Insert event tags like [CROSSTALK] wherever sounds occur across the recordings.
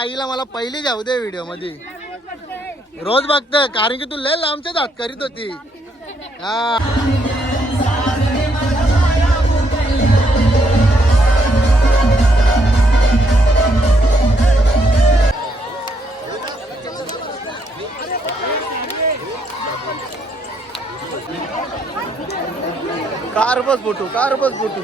आईला मला पहिली जाऊ दे व्हिडिओमध्ये रोज बघत कारण की तू लय लांबच्याच हात करीत होती. हा. कार बस बुटू car bus बुटू.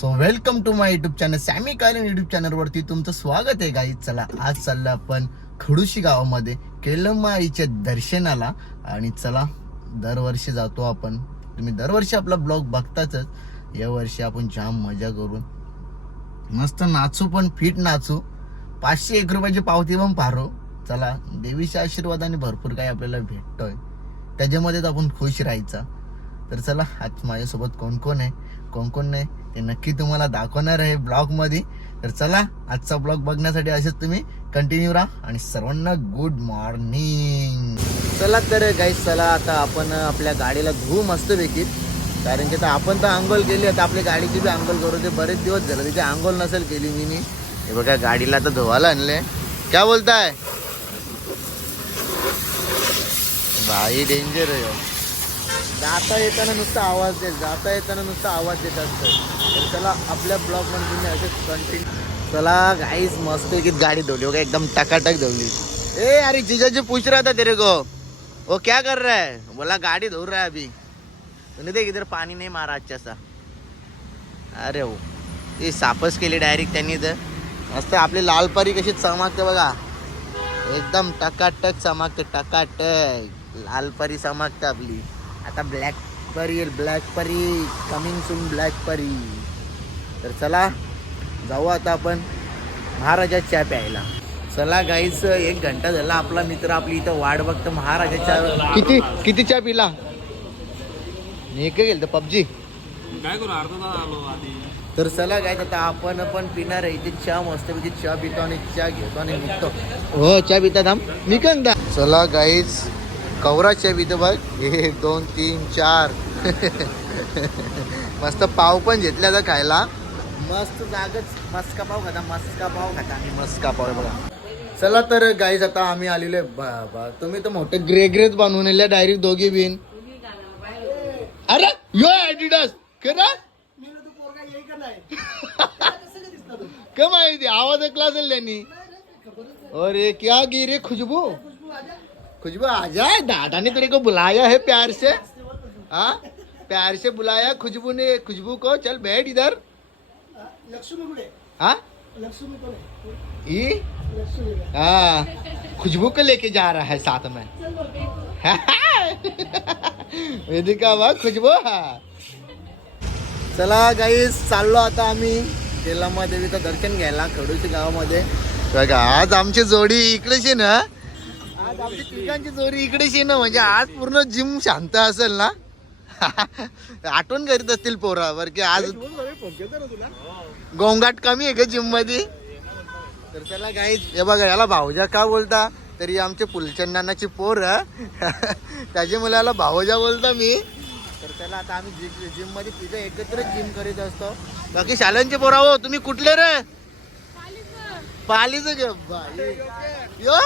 So welcome to my YouTube channel Sammy Kaleen YouTube channel वरती तुमचं स्वागत आहे गाई चला आज चाललं आपण खडुशी गावामध्ये केलमाईच्या दर्शनाला. आणि चला दरवर्षी जातो आपण. तुम्ही दरवर्षी आपला ब्लॉग बघताच या वर्षी आपण जाम मजा करून मस्त नाचू पण फिट नाचू. पाचशे एक रुपयाची पावती पण पारो चला देवीच्या आशीर्वादाने भरपूर काही आपल्याला भेटतोय. त्याच्यामध्येच आपण खुश राहायचा. तर चला आज माझ्यासोबत कोण कोण आहे? कोण कोण नाही ते नक्की तुम्हाला दाखवणार आहे ब्लॉगमध्ये तर चला आजचा ब्लॉग बघण्यासाठी असेच तुम्ही कंटिन्यू राहा आणि सर्वांना गुड मॉर्निंग चला तर गाईस चला आता आपण आपल्या गाडीला धुवू मस्त पैकी कारण की आता आपण तर आंघोळ केली आता आपल्या गाडीची बी आंघोळ करू ते बरेच दिवस झाले तिथे आंघोळ नसेल केली मी नी. हे बघा गाडीला तर धुवायला आणले काय बोलताय? भाई डेंजर आहे. जाता येताना नुसता आवाज देत जाता येताना नुसता आवाज देत असतो. तर चला आपल्या ब्लॉगमध्ये तुम्ही असेच कंटिन्यू चला गाईस मस्त की गाडी धुवली हो एकदम टकाटक धुवली. ए अरे जीजाजी पूछ रहा था तेरे को। वो क्या कर रहा है? बोला गाड़ी धो रहा है अभी. तूने देख इधर पानी नाही मारा अच्छा सा. अरे हो ते सापच केली डायरेक्ट त्यांनी तर मस्त आपली लालपारी कशी चमकते बघा. एकदम टकाटक चमकते टकाटक. लालपारी चमाकते चमकते आपली. आता ब्लॅक परी येईल ब्लॅक परी कमिंग सून ब्लॅक परी तर चला जाऊ आता आपण महाराजा चहा प्यायला. चला गाईच एक घंटा झाला आपला मित्र आपली इथं वाट बघतो महाराजा चहा किती किती चहा पिला? मी एक गेल तर पबजी. काय करू अर्धा आलो आधी. तर चला काय आता आपण पण पिणार आहे. इथे चहा मस्त पैकी चहा पितो आणि चहा घेतो आणि निघतो. हो चहा पिता थांब. मी कंदा चला गाईज कवराच्या चहा बघ एक दोन तीन चार. मस्त पाव पण घेतल्या तर खायला. मस्त जागच मस्का पाव खाता मस्का पाव खाता. आणि मस्का पाव बघा. चला तर गाईज आता आम्ही आलेलो आहे. बाबा तुम्ही तर मोठे ग्रे ग्रेच बनवून आले डायरेक्ट दोघी बिन. अरे यो ऍडिडास करा क्या माहिती आवाज ऐकला असेल त्यांनी. अरे क्या गिरे खुशबू? खुशबू आजा दादा ने तेरे को बुलाया है प्यार से। हाँ? प्यार से बुलाया खुशबू ने खुशबू को चल बैठ इधर। हाँ? ई? हाँ। खुशबू को लेके जा रहा है साथ में। वेदिका [LAUGHS] बघ खुशबू हा। चला गाईस चाललो आता आम्ही केलामा देवीचं दर्शन घ्यायला खडूची गावामध्ये. बघा आज आमची जोडी इकडेच आहे ना आज आमची तिघांची जोडी इकडेच ना म्हणजे आज पूर्ण जिम शांत असेल ना? [LAUGHS] आठवण करीत असतील पोरा बर की आज गोंगाट कमी आहे का जिममध्ये? तर चला गाईज हे बघा याला भाऊजा का बोलता? तरी आमचे फुलचंदनाची पोर. [LAUGHS] त्याची मुलं याला भाऊजा बोलता मी. तर चला आता आम्ही जिममध्ये तिथे एकत्र जिम करीत असतो. बाकी शाळांचे पोरा हो तुम्ही कुठले रे? पालीच. गे बाई. यो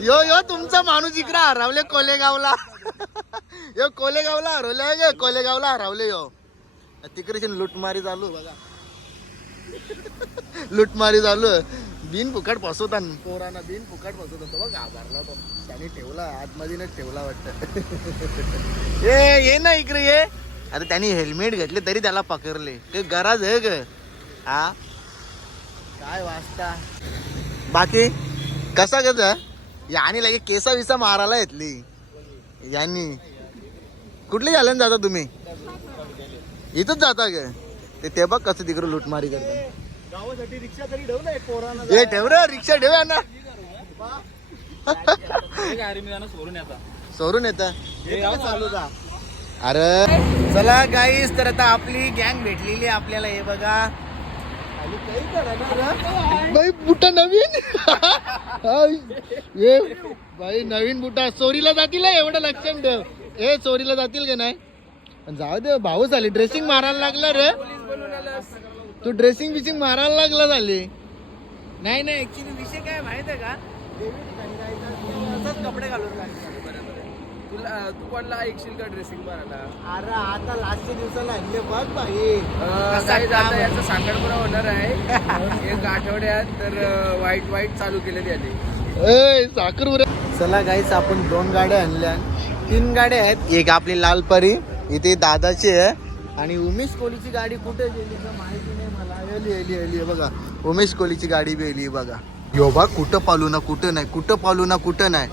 यो यो तुमचा माणूस इकडे हरवले कोलेगावला. यो कोलेगावला हरवले गे कोलेगावला हरवले यो. तिकडे लुटमारी चालू बघा. लुटमारी चालू बिन फुकट फसवता पोरांना बिन फुकट फसवत होतो बघ घाबरला तो. त्याने ठेवला आतमधीनच ठेवला वाटत. ए ये ना इकडे ये. आता त्यांनी हेल्मेट घेतले तरी त्याला पकडले. ते गरज आहे ग. हा? काय वाचता? बाकी? कसा कस याने लगे केसा विसा मारायला येतली. यांनी. कुठले झाल्यानं जाता तुम्ही? इथंच जाता ग. ते बघ कसं तिकडे लुटमारी करतात. रिक्षा तरी ठेव ना ठेव रे रिक्षा ठेव ना सोडून येता. अरे. चला गाईस तर आता आपली गँग भेटलेली आपल्याला. हे बघा. बाई बुटा नवीन? हाय. ये बाई नवीन बुटा. चोरीला जातील हा, एवढं लक्षात ठेव. ए चोरीला जातील का नाही? पण जाऊ दे भाऊ झाली. ड्रेसिंग मारायला लागला रे. तू ड्रेसिंग बिसिंग मारायला लागला झाली. नाही नाही ऍक्च्युली विषय काय माहीत आहे का? कपडे घालून तू कोणला ऐकशील का ड्रेसिंग मारायला? अरे आता लास्टच्या दिवसाला आणले बघ बाई. काही आता याचा साखरपुडा होणार आहे. [LAUGHS] एक आठवड्यात तर वाईट वाईट चालू केले त्याने ए साखर उरे चला गाईच आपण दोन गाड्या आणल्या. तीन गाड्या आहेत. एक आपली लाल परी इथे दादाची आहे. आणि उमेश कोहलीची गाडी कुठे गेली का माहिती नाही मला. एली एली एली आहे बघा. उमेश कोहलीची गाडी बी एली बघा. यो बा कुठं पालू ना कुठं नाही कुठं पालू ना कुठं नाही.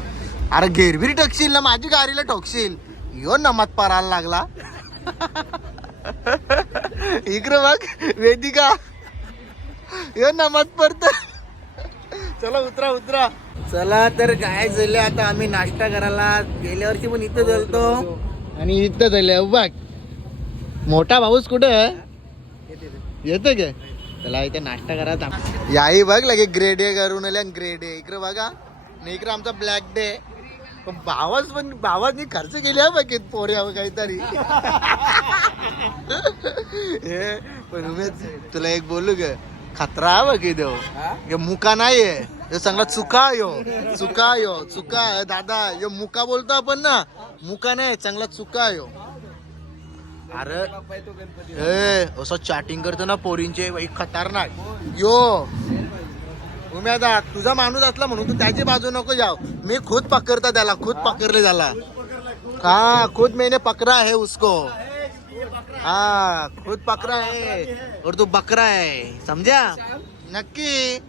अरे घेरबिरी टकशील ना माझी गाडीला ठोकशील यो नमात पारायला लागला. इकडं बघ वेदिका. यो नमात परत. चला उतरा उतरा. चला तर काय झाले आता आम्ही नाश्ता करायला गेल्या वर्षी पण इथं गेलतो आणि इथं झाले बघ. मोठा भाऊस कुठं? येतं काय? त्याला इथे नाश्ता करा. याही बघ लगे ग्रेडे करून आल्या ग्रे डे इकडे बघा. आणि इकडे आमचा ब्लॅक डे भावाच पण भावानी खर्च केले आहे बघ पोऱ्या काहीतरी. हे पण उमेद तुला एक बोलू ग. खतरा आहे बघ देव हे? मुका नाहीये. हे चांगला चुका यो. चुका यो. चुका आहे दादा यो मुका बोलतो आपण ना. मुका नाही चांगला चुका यो. अरे ए असं चॅटिंग करतो ना पोरींचे खतरनाक. यो. उम्यादा तुझा माणूस असला म्हणून तू त्याची बाजू नको जाव मी खुद पकडता त्याला खुद पकडले त्याला. हा खुद मैंने पकड़ा है उसको. हा खुद पकड़ा है और तू बकरा है समझा नक्की.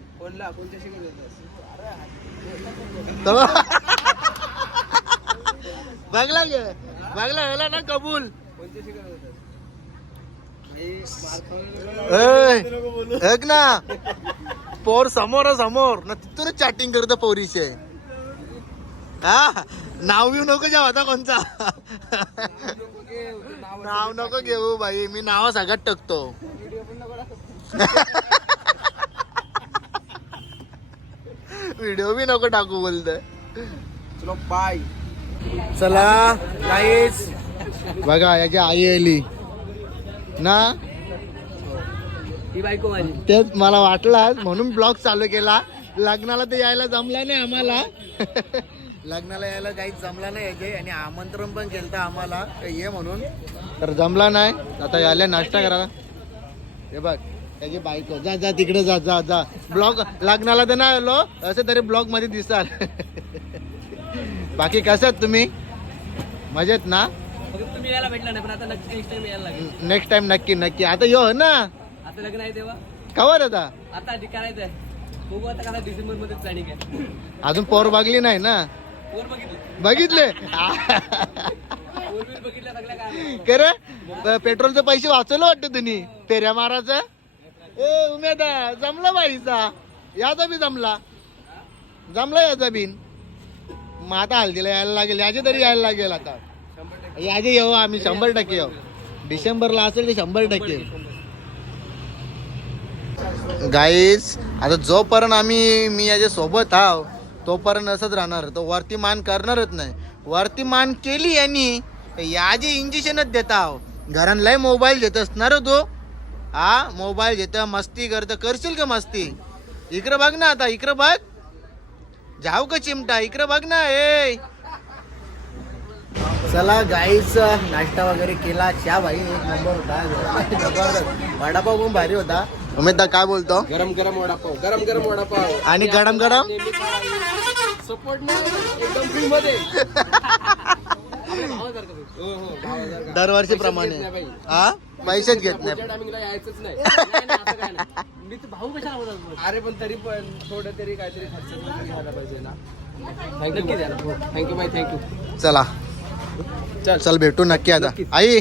[LAUGHS] बघला गे. बघला गेला ना कबूल? हे ना. पोर समोर समोर. ना तिथूनच चॅटिंग करतो पोरीचे हा? नाव येऊ नको जाऊ आता कोणचा. नाव नको घेऊ बाई. मी नाव सगळ्यात टाकतो. व्हिडिओ बी नको टाकू बोलत चलो बाय चला गाईस बघा याची आई आली. ना? ही बायको माझी. तेच मला वाटलं म्हणून ब्लॉग चालू केला. लग्नाला तर यायला जमला नाही आम्हाला. लग्नाला यायला काहीच जमला नाही याचे आणि आमंत्रण पण केलं आम्हाला ये म्हणून. तर जमला नाही. आता यायला नाश्ता करा हे बघ त्याची बायको. जा जा तिकडे जा जा जा. ब्लॉग लग्नाला तर नाही आलो असं तरी ब्लॉगमध्ये दिसाल. बाकी कसं तुम्ही? मजेत ना? तुम्ही यायला भेटला नाही पण आता नेक्स्ट टाइम यायला लागेल. नेक्स्ट टाइम नक्की नक्की. आता यो हो ना? आता लग्न आहे तेव्हा? कवर आता? आता आधी बघू आता कसा डिसेंबरमध्ये प्लॅनिंग आहे. अजून पोर बघली नाही ना? वर बघितलं. बघितले? काय कर पेट्रोलचे पैसे वाचवलं वाटतं तुम्ही फेऱ्या मारायचं. ए उमेदा जमला बाईचा? याचा बी जमला. जमला याचा बिन मग आता हल्दीला यायला लागेल. याचे तरी यायला लागेल आता. याचे येऊ आम्ही शंभर टक्के येऊ. डिसेंबरला असेल ते शंभर टक्के गाईस आता जोपर्यंत आम्ही मी याच्या सोबत आहो तोपर्यंत असंच राहणार. तो वरती मान करणारच नाही. वरती मान केली यांनी या याचे इंजेक्शनच देता आहो. घरान लय मोबाईल घेत असणार हो तो. हा मोबाईल घेत मस्ती करत करशील का मस्ती? इकडं बघ ना आता इकडं बघ. जाऊ का चिमटा? इकडं बघ ना ए. चला गाईच नाश्ता वगैरे केला. चहा भाई एक नंबर होता. जबरदस्त. वडापाव पण भारी होता. अमित काय बोलतो? गरम गरम वडापाव गरम गरम वडापाव. आणि गरम गरम? सपोर्ट नाही एकदम फ्री मध्ये. [LAUGHS] हो हो. दरवर्षी प्रमाणे. हा? पैसेच घेत नाही. टायमिंगला यायचंच नाही. नाही, नाही, असं काय नाही. [LAUGHS] मी तर भाऊ कशाला बोलत अरे पण तरी पण थोडं तरी काहीतरी खर्च पाहिजे ना. थँक्यू थँक्यू बाय थँक्यू चला. चल चल भेटू नक्की आता. आई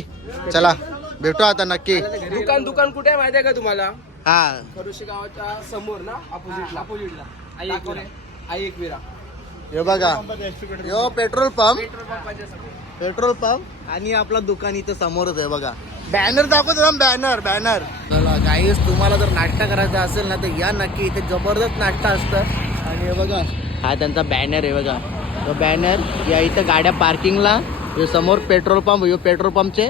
चला. भेटू आता नक्की. दुकान दुकान कुठे आहे माहिती आहे का तुम्हाला? हा. खरोशी गावाच्या समोर ना अपोजिटला अपोजिटला आई एकविरा. आई एकविरा. हे बघा. यो पेट्रोल पंप पेट्रोल पंप आणि आपला दुकान इथं समोरच आहे बघा. बॅनर दाखवतो बॅनर बॅनर चला काहीच तुम्हाला जर नाश्ता करायचा असेल ना तर या नक्की. इथे जबरदस्त नाश्ता असतं. आणि हे बघा हा त्यांचा बॅनर आहे बघा. तो बॅनर या इथं गाड्या पार्किंगला हे समोर पेट्रोल पंप हे पेट्रोल पंपचे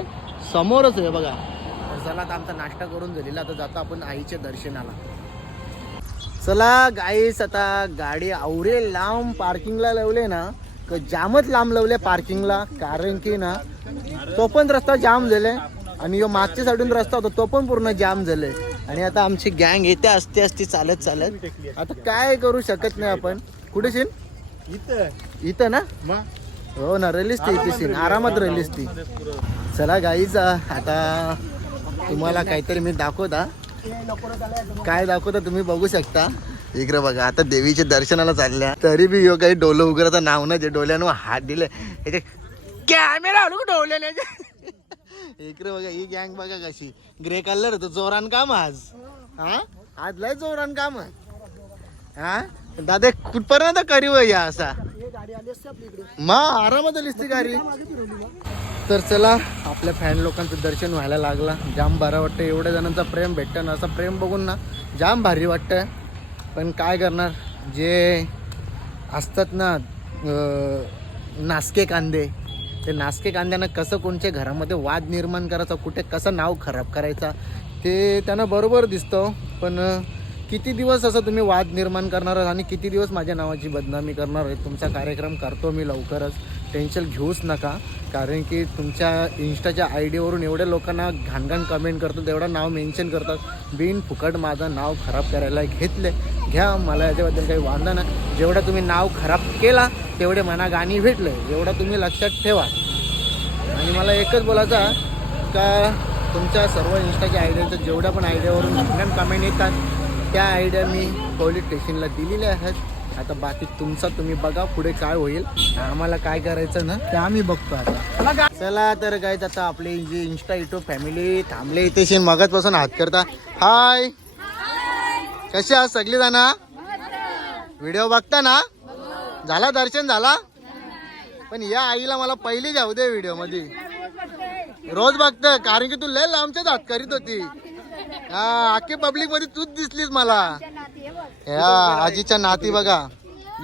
समोरच आहे बघा. तर चला आता आमचा नाश्ता करून झालेला आता जातो आपण आईच्या दर्शनाला. चला गाईस आता गाडी आवरे लांब पार्किंगला लावले ना तर जामच लांब लावले पार्किंगला कारण की ना तो पण रस्ता जाम झाले. आणि यो मागच्या साईडून रस्ता होता तो पण पूर्ण जाम झाले. आणि आता आमची गँग येते असते असते चालत चालत. आता काय करू शकत नाही आपण. कुठे शिन? इथं. इथं ना? हो ना रलीस ती इथे सीन आरामात रलीस ती. चला गाईच आता तुम्हाला काहीतरी मी दाखवता. काय दाखवता तुम्ही बघू शकता. इकडे बघा आता देवीच्या दर्शनाला चालल्या. तरी बी यो काही डोलं उघडाचं नाव नाही जे डोल्यानं हात दिले. याचे कॅमेरा आलो डोल्याने इकडे बघा ही गँग बघा कशी. ग्रे कलर तो जोरान काम आज. हा आज लय जोरान काम आहे. हा दादा कुठपर्यंत करीव या असा? मग आरामात आलीस ती गाडी. तर चला आपल्या फॅन लोकांचं दर्शन व्हायला लागला. जाम बरं वाटतं एवढ्या जणांचा प्रेम भेटतं ना असं प्रेम बघून ना जाम भारी वाटतं पण काय करणार? जे असतात ना अं, नासके कांदे ते नासके कांद्यांना कसं कोणत्या घरामध्ये वाद निर्माण करायचा कुठे कसं नाव खराब करायचा ते त्यांना बरोबर दिसतं. पण अं, किती दिवस असं तुम्ही वाद निर्माण करणार आहात आणि किती दिवस माझ्या नावाची बदनामी करणार आहे तुमचा कार्यक्रम करतो मी लवकरच. टेन्शन घेऊच नका. कारण की तुमच्या इन्स्टाच्या आय डीवरून एवढ्या लोकांना घाणघाण कमेंट करतात तेवढं नाव मेन्शन करतात. बिन फुकट माझं नाव खराब करायला घेतले घ्या मला याच्याबद्दल काही वांधा नाही. जेवढं तुम्ही नाव खराब केला तेवढे मना गाणी भेटले एवढं तुम्ही लक्षात ठेवा. आणि मला एकच बोलायचं का तुमच्या सर्व इंस्टाच्या आयडियाचं जेवढ्या पण आयडियावरून घाणघाण कमेंट येतात त्या आयडिया मी पोलीस स्टेशनला दिलेल्या आहेत. आता बाकी तुमचा तुम्ही बघा पुढे काय होईल. आम्हाला काय करायचं ना ते आम्ही बघतो आता. चला तर काय आता आपले जे इंस्टा युट्यूब फॅमिली थांबले इथे शेन मगजपासून हात करता. हाय कसे आहात सगळी जण व्हिडिओ बघता ना? झाला दर्शन झाला? पण या आईला मला पहिली जाऊ दे व्हिडिओमध्ये. रोज बघत कारण की तू लय लांबच्याच हात करीत होती. हा अख्खी पब्लिकमध्ये तूच दिसलीस मला. या आजीच्या नाती बघा.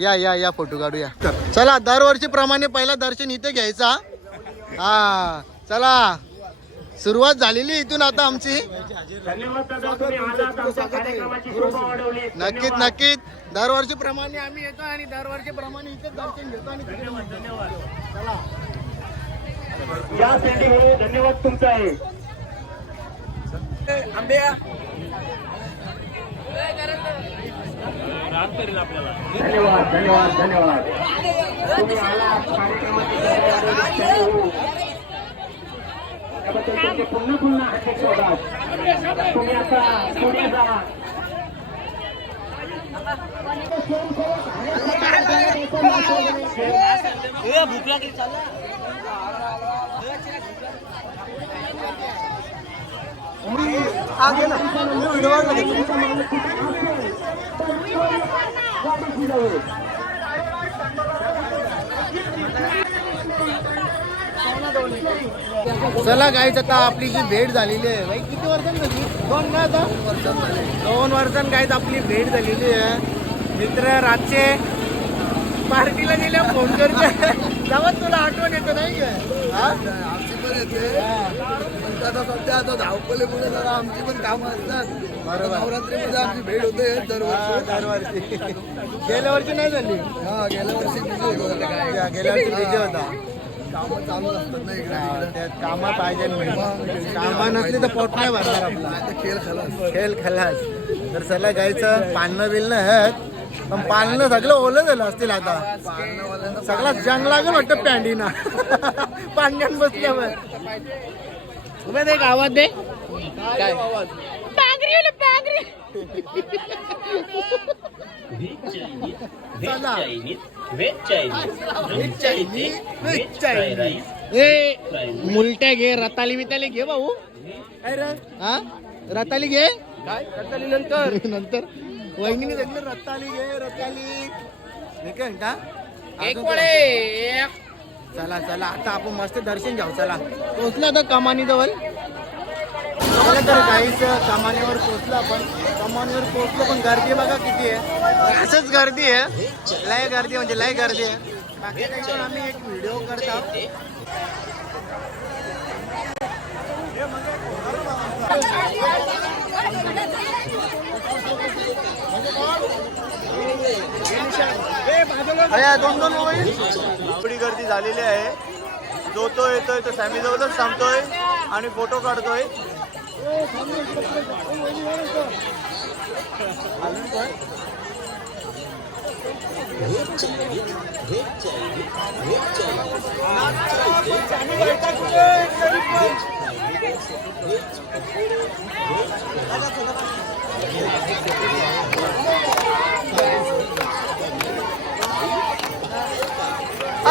या या या फोटो काढूया. चला दरवर्षी प्रमाणे पहिला दर्शन इथे घ्यायचा. हा चला. सुरुवात झालेली इथून आता आमची. नक्कीच नक्कीच. दरवर्षी प्रमाणे आम्ही येतो आणि दरवर्षी प्रमाणे इथे दर्शन घेतो आणि संधीमुळे धन्यवाद तुमचा आहे धन्यवाद धन्यवाद धन्यवाद. तुम्ही आला कार्यक्रमाची तुमचे पुन्हा पुन्हा अध्यक्ष होतात तुम्ही आता पुढे जा. चला गाईच आता आपली जी भेट झालेली आहे. बाई किती वर्षांनी झाली दोन का आता? दोन वर्षांनी गाईच आपली भेट झालेली आहे. मित्र रातचे पार्टीला गेल्या फोन करते तेव्हा तुला आठवण येतं नाही का? आता सध्या आता धावपलीमुळे जरा आमची पण कामं असतात. नवरात्रीमध्ये आमची भेट होते दरवर्षी. दरवर्षी. गेल्या वर्षी नाही झाली. हा गेल्या वर्षी busy होतो काय. गेल्या वर्षी विजय होता. कामं चालू असतात ना इकडे कामा पाहिजे कामा नसली तर पोट नाही भरणार आपला. खेळ खलास. खेळ खलास. तर चला गायचं पाळणं बिलणं आहेत. पण पाळणं सगळं ओलं झालं असतील आता. सगळा जंग लागेल वाटतं पॅन्डीना [LAUGHS] पाण्यात बसल्यावर. उभे दे गावात दे. काय? मुलट्या घे रताली बिताली घे भाऊ. काय रे? हा? रताली घे. काय? रताली नंतर. [LAUGHS] नंतर. सांगितलं रताली घे रताली. हे काय का एक? चला चला. आता आपण मस्त दर्शन घ्याव चला. पोचला तर कमानी जवळ तर काहीच कमानीवर पोहोचलं आपण कमानीवर पोचलो पण गर्दी बघा किती आहे. असंच गर्दी आहे. लय गर्दी म्हणजे लय गर्दी आहे. बाकी काही आम्ही एक व्हिडिओ करत आहोत. दोन दोन मोबाईल. एवढी गर्दी झालेली आहे. जो तो येतोय तो सॅमी जवळच थांबतोय आणि फोटो काढतोय.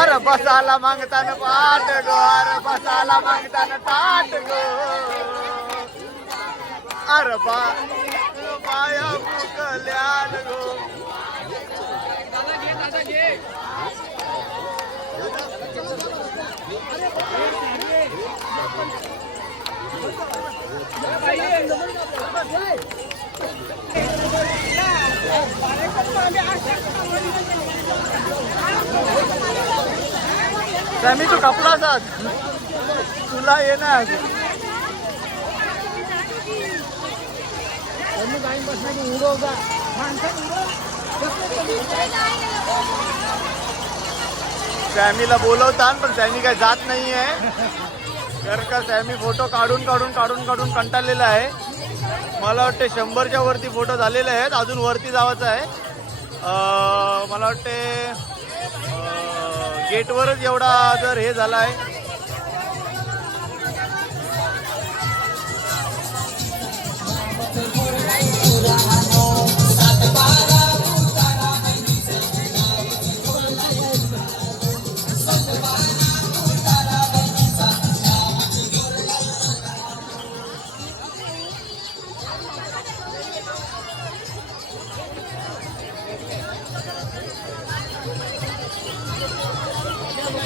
अरे बसाला मागताना पाठ गो अरे बसाला मागताना ताट गो. अरे बा पाया मुकल्यान गो. सॅमी तू कपला साथ तुला येणार सॅमीला बोलवतात पण सॅमी काय जात नाहीये. [LAUGHS] तर का मी फोटो काढून काढून काढून काढून कंटाळलेला आहे. मला वाटते शंभरच्या वरती फोटो झालेले आहेत अजून वरती जावायचं आहे. मला वाटते गेटवरच एवढा जर हे झाला आहे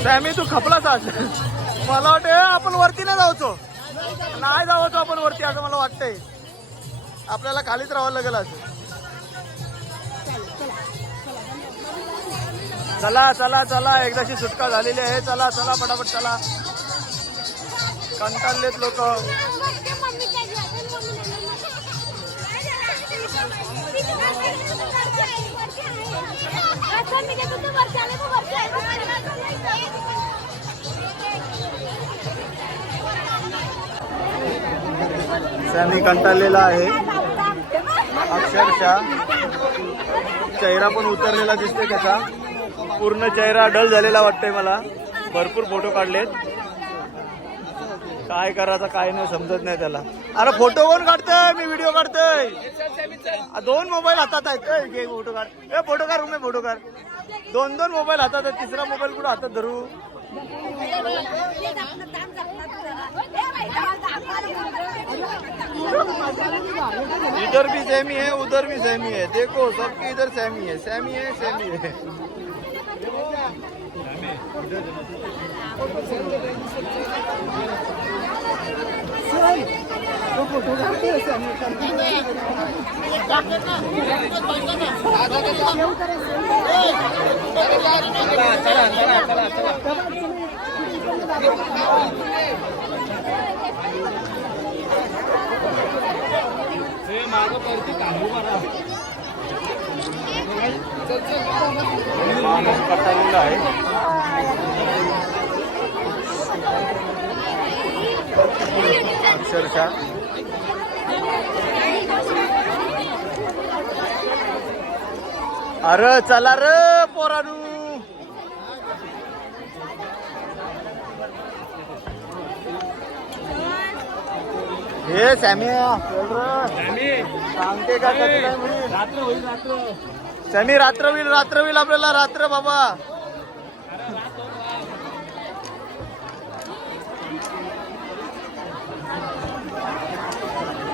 सॅमी तू खपलाच आज. मला वाटतं आपण वरती नाही जाऊचो नाही जावतो आपण वरती असं मला वाटतंय. आपल्याला खालीच राहावं लागेल असं चला चला चला एकदाची सुटका झालेली आहे. चला चला पटापट चला. कंटाळलेत लोक. सॅमी कंटाळलेला आहे. अक्षरशः. चेहरा पण उतरलेला दिसतोय त्याचा. पूर्ण चेहरा डल झालेला वाटतंय मला. भरपूर फोटो काढलेत. काय करायचं काय नाही समजत नाही त्याला. अरे फ़ोटो कोण काढतोय मी व्हिडिओ काढतोय दोन आहेत. ए, घे फ़ोटो काढ. ए फ़ोटो काढ उमे फ़ोटो काढ. दोन दोन मोबाईल हातात आहेत. तिसरा मोबाईल कुठं हातात धरू? इधर भी सेमी है उधर भी सेमी है देखो सबके इधर सेमी है सेमी है सेमी है. माणूस कटाळलेला आहे अक्षरशः अरे चला रे पोरानू. हे रे. सांगते का सॅमी रात्र होईल रात्र होईल आपल्याला रात्र बाबा.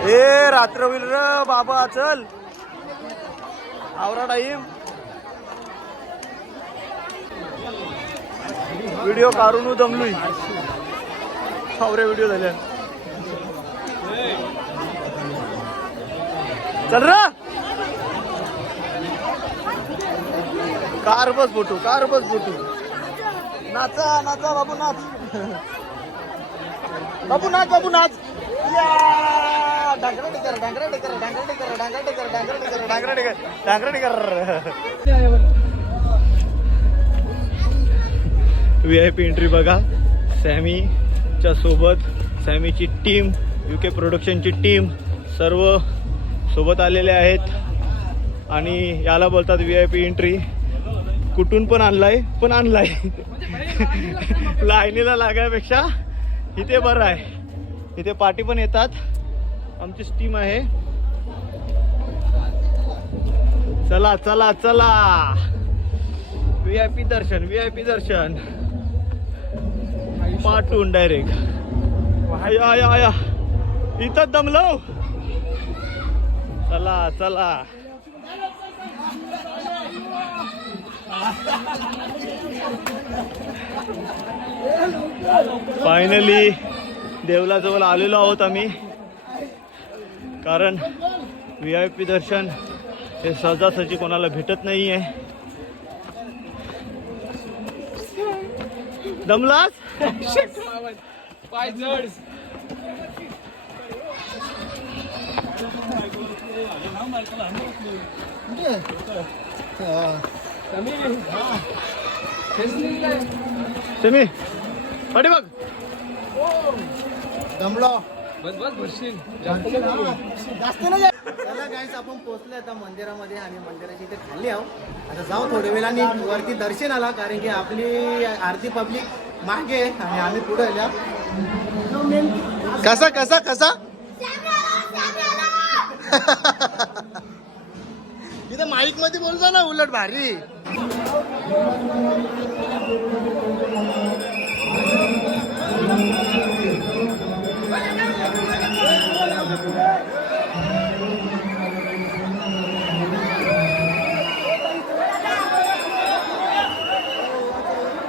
ए रात्र होईल र बाबा चल. आवरा टाईम. व्हिडिओ काढून दमलोय सावरे व्हिडिओ झाल्या. चल र! कार बस फोटो कार बस फोटो नाचा नाचा बाबू नाच. बाबू नाच बाबू नाच. डांगरा टिकर डांगरा टिकर डांगरा टिकर डांगरा टिकर डांगरा टिकर डांगरा टिकर डांगरा टिकर. व्ही आय पी एंट्री बघा. सॅमीच्या सोबत सॅमीची टीम यू के प्रोडक्शनची टीम सर्व सोबत आलेले आहेत. आणि याला बोलतात व्ही आय पी एंट्री कुठून पण आणलाय पण आणलाय. लाईनीला लागायपेक्षा इथे बरं आहे. इथे पाठी पण येतात. आमचीच टीम आहे. चला चला चला. व्ही आय पी दर्शन व्ही आय पी दर्शन. पाठवून डायरेक्ट. आया आया आया. इथं दमलो. चला चला. फायनली देवलाजवळ आलेलो आहोत आम्ही. कारण व्ही आय पी दर्शन हे सहजासहजी कोणाला भेटत नाही आहे दमलास? पाय जड सेमी पाठी बघ. दमलो. बस बस भरशील जास्त नाही. आता गाईस आपण पोहोचलो आता मंदिरामध्ये आणि मंदिराची इथे खाली आहो आता जाऊ थोड्या वेळाने वरती दर्शन आला कारण की आपली आरती पब्लिक मागे आणि आम्ही पुढे आल्या कसा कसा कसा? [LAUGHS] इथे माईकमध्ये बोलतो ना उलट भारी.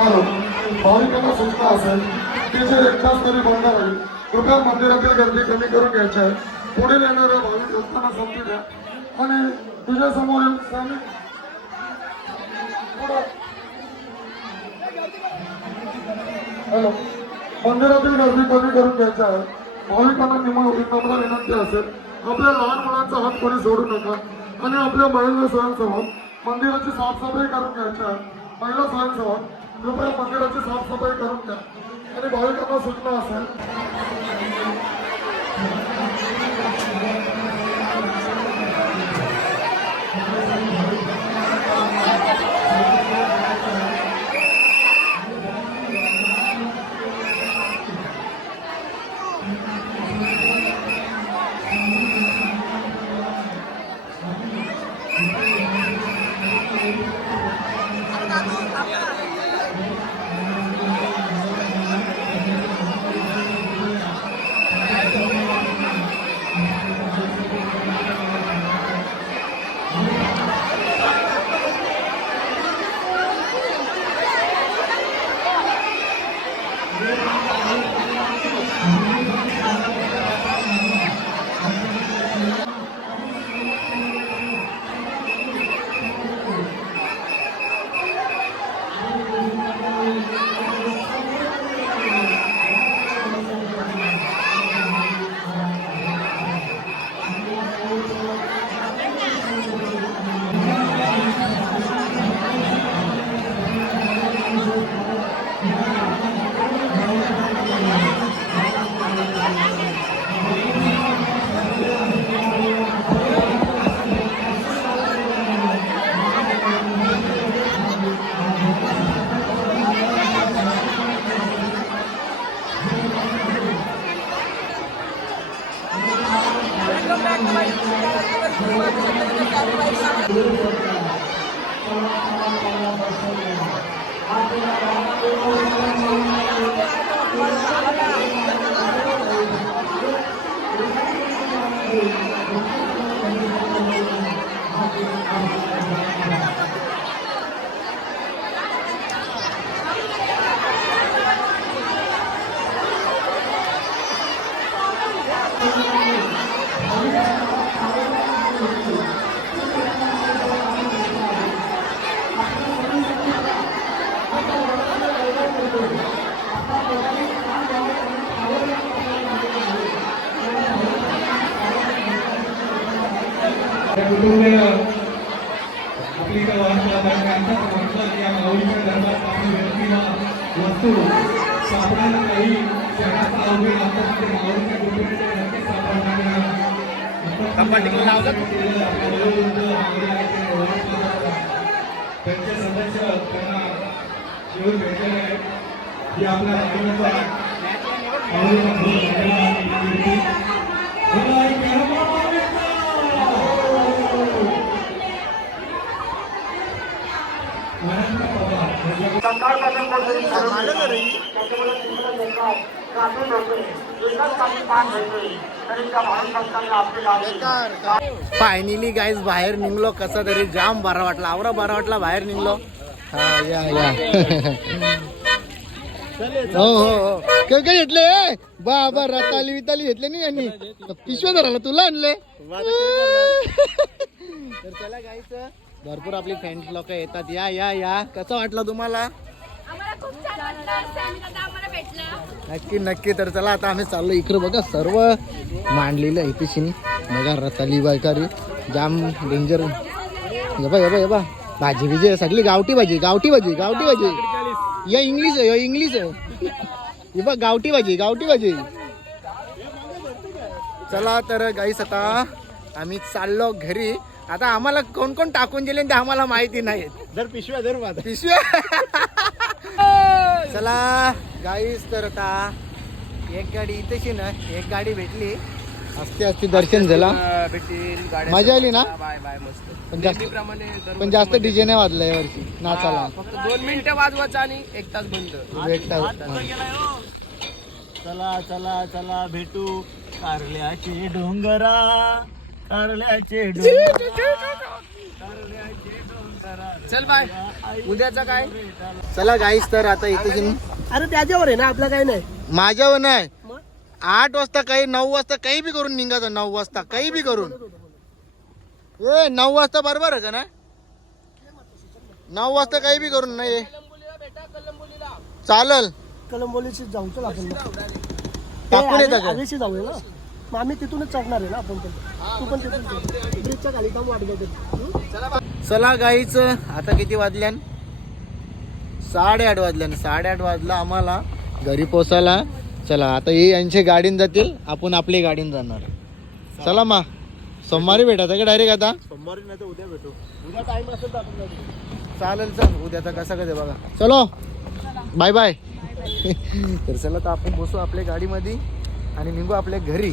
हॅलो भाविकांना सूचना असेल की एक एकदाच तरी बंद राहील कृपया मंदिरातील गर्दी कमी करून घ्यायची आहे. पुढील येणाऱ्या भाविक लोकांना संधी द्या. आणि तुझ्या समोर हॅलो. मंदिरातील गर्दी कमी करून घ्यायची आहे. भाविकांना निम विनम्र विनंती असेल. आपल्या लहान मुलांचा हात कोणी सोडू नका. आणि आपल्या महिला स्वयंसेवक मंदिराची साफसफाई करून घ्यायची आहे. महिला स्वयंसेवक कृपया मंदिराची साफसफाई करून घ्या. आणि भाविकांना सूचना असेल. त्यांचे सदस्य त्यांना येऊन भेटलेले आहेत ही आपल्या राजूचा माऊलीचा होते. फायनली गाईज बाहेर निघलो. कसं तरी जाम बरा वाटला. आवरा बरा वाटला बाहेर निघलो. हा या या. हो हो हो. काय काय घेतले बा बा रताली विताली घेतले नाही यांनी. पिशव्या धराला तुला आणले. तर चला गायचं भरपूर आपली फ्रेंड्स लोक येतात. या या या. कसं वाटलं तुम्हाला? नक्की नक्की. तर चला आता आम्ही चाललो इकडे बघा सर्व मांडलेलं आहे पिशीनी बघा रताली बायकारी जाम डेंजर ये बा ये बा ये बा भाजी बिजी सगळी. गावठी भाजी गावठी भाजी गावठी भाजी. या इंग्लिश आहे या इंग्लिश आहे. हे बघ गावठी भाजी गावठी भाजी. चला तर गाईस आता आम्ही चाललो घरी. आता आम्हाला कोण कोण टाकून दिले ते आम्हाला माहिती नाही. जर पिशव्या जर पिशव्या. चला. गाईस तर आता एक गाडी इथेची ना एक गाडी भेटली. असते असते दर्शन झाला. भेटेल गाड्या मजा आली ना? बाय बाय मस्त. पण जास्त नेहमीप्रमाणे दरवर्षी पण जास्त मजा डीजे नाही वाजला या वर्षी येते. नाचाला हा, फक्त दोन मिनिटं वाजवायचं आणि एक तास बंद. भेटता चला चला चला भेटू. कारल्याचे डोंगरा कारल्याचे डोंगरा चल बाय. उद्याचा काय? चला. गाईस तर आता इथे अरे त्याच्यावर आहे ना आपलं काय नाही. माझ्यावर नाही. आठ वाजता काही नऊ वाजता काही बी करून निघायचं नऊ वाजता काही बी करून. ए नऊ वाजता बरोबर आहे का ना? नऊ वाजता काही बी करून नाही. चालल. कलंबोलीची जाऊ चल आपण टाकून येतं का? आवेशी जाऊया ना? मग आम्ही तिथूनच चढणार आहे ना आपण पण. तू पण तिथून. ब्रिजच्या खाली काम वाट बघत. चला गाईच आता किती वाजल्यान? साडेआठ वाजल्यान साडेआठ वाजला आम्हाला घरी पोचायला चला आता हे यांच्या गाडीन जातील आपण आपली गाडीन जाणार. चला मा सोमवारी भेटायचं का डायरेक्ट आता? सोमवारी नाही तर उद्या भेटू. उद्या टाइम असेल तर आपण जाऊ. चालेल चल उद्याचा कसं कसं बघा. चलो बाय बाय [LAUGHS] तर चला तर आपण बसू आपल्या गाडीमध्ये आणि निघू आपल्या घरी.